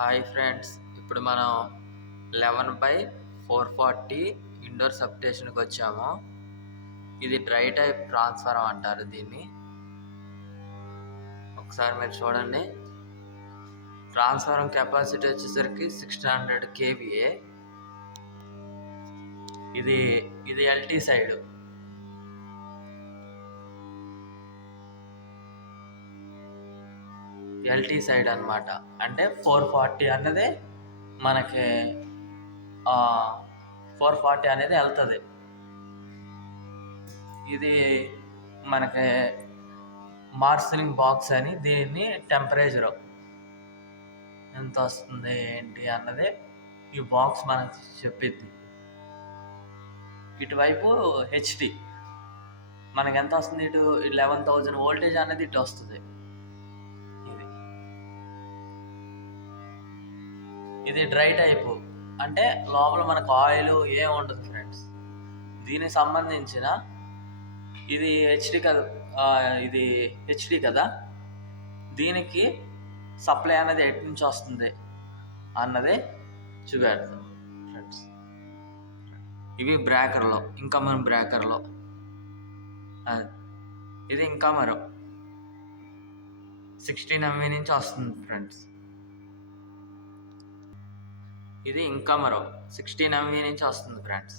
Hi friends, ఇప్పుడు మనం 11/440 indoor సబ్స్టేషన్కి వచ్చాము. ఇది డ్రై టైప్ ట్రాన్స్ఫార్మర్ అంటారు దీన్ని. ఒకసారి మీరు చూడండి. ట్రాన్స్ఫార్మర్ కెపాసిటీ వచ్చేసరికి 1600 kVA. ఇది ఎల్టీ సైడ్. ఎల్టీ సైడ్ అన్నమాట. అంటే 440 అన్నది మనకి 440 అనేది వెళ్తుంది. ఇది మనకి మార్సలింగ్ బాక్స్ అని, దీన్ని టెంపరేచర్ ఎంత వస్తుంది ఏంటి అన్నది ఈ బాక్స్ మనకు చెప్పిద్ది. ఇటువైపు హెచ్డి మనకి ఎంత వస్తుంది, ఇటు 11,000 వోల్టేజ్ అనేది ఇటు వస్తుంది. ఇది డ్రై టైపు, అంటే లోపల మనకు ఆయిల్ ఏం ఉండదు ఫ్రెండ్స్. దీనికి సంబంధించిన ఇది హెచ్డి కదా, దీనికి సప్లై అనేది ఎటు నుంచి వస్తుంది అన్నది చూపెడతాం ఫ్రెండ్స్. ఇవి బ్రేకర్లో, ఇన్కమర్ బ్రేకర్లో. ఇది ఇన్కమర్ 16 MV నుంచి వస్తుంది ఫ్రెండ్స్. ఇది ఇన్కమర్ 16 MV నుంచి వస్తుంది ఫ్రెండ్స్.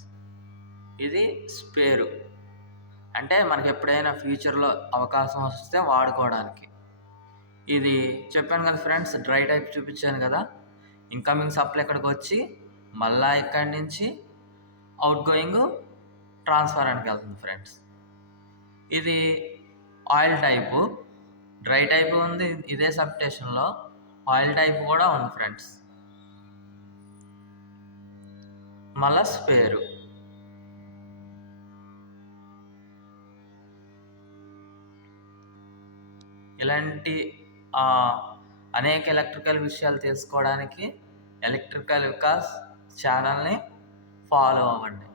ఇది స్పేరు, అంటే మనకి ఎప్పుడైనా ఫ్యూచర్లో అవకాశం వస్తే వాడుకోవడానికి. ఇది చెప్పాను కదా ఫ్రెండ్స్, డ్రై టైప్ చూపించాను కదా. ఇన్కమింగ్ సప్లై ఇక్కడికి వచ్చి మళ్ళా ఇక్కడి నుంచి అవుట్ గోయింగ్ ట్రాన్స్ఫార్మర్కి వెళ్తుంది ఫ్రెండ్స్. ఇది ఆయిల్ టైపు. డ్రై టైపు ఉంది ఇదే సబ్స్టేషన్లో, ఆయిల్ టైప్ కూడా ఉంది ఫ్రెండ్స్. మళ్ళా స్పేరు. ఇలాంటి అనేక ఎలక్ట్రికల్ విషయాలు తెలుసుకోవడానికి ఎలక్ట్రికల్ వికాస్ ఛానల్ని ఫాలో అవ్వండి.